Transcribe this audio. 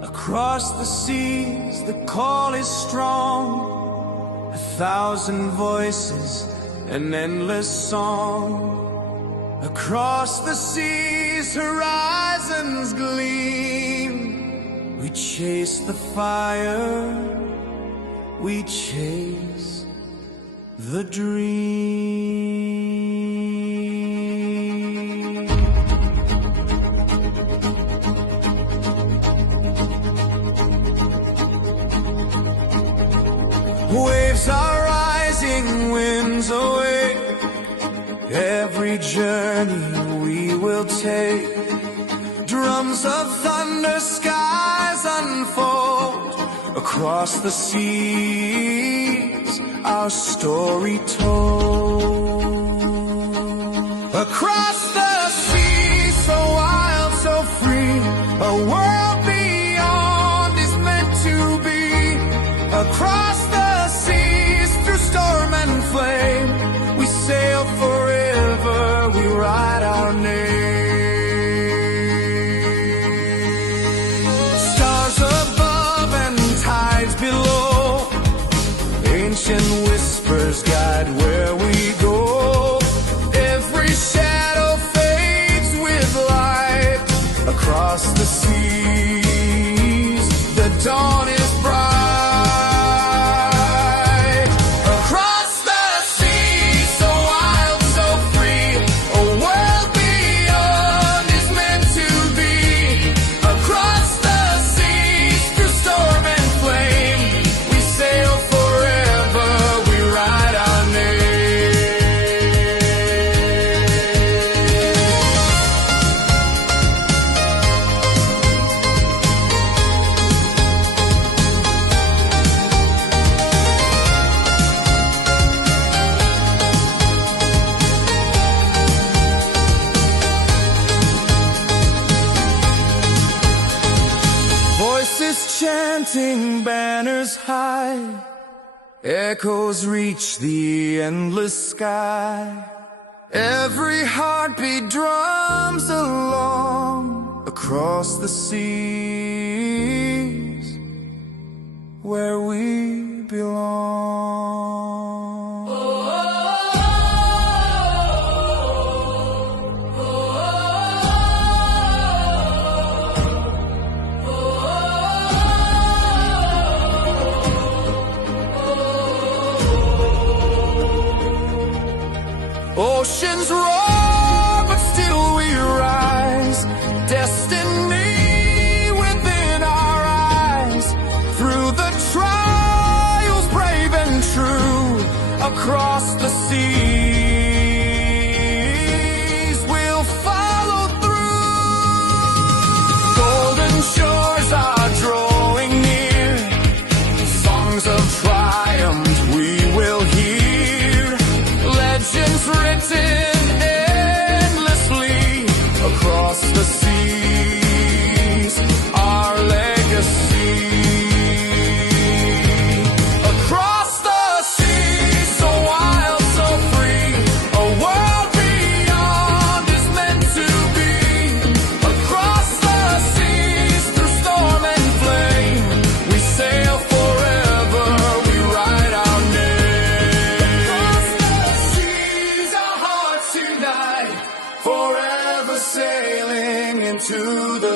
Across the seas, the call is strong, 1,000 voices, an endless song. Across the seas, horizons gleam. We chase the fire, we chase the dream. Waves are rising, winds awake. Every journey we will take. Drums of thunder, skies unfold. Across the seas, our story told. Across the seas, so wild, so free, a world beyond is meant to be. Across the storm and flame, we sail forever, we write our name. Stars above and tides below, ancient whispers guide where we go. Every shadow fades with light. Across the seas, the dawn is bright. Chanting, banners high, echoes reach the endless sky. Every heartbeat drums along. Across the seas, where we belong. Oceans roar, but still we rise. Destiny within our eyes. Through the trials, brave and true. Across the seas, we'll follow through. Golden shores are drawing near. Songs of triumph we will hear. Legends written endlessly across the seas, our legacy. Across the seas, so wild, so free, a world beyond is meant to be. Across the seas, through storm and flame, we sail forever, we write our name. Across the seas, our hearts unite, forever sailing into the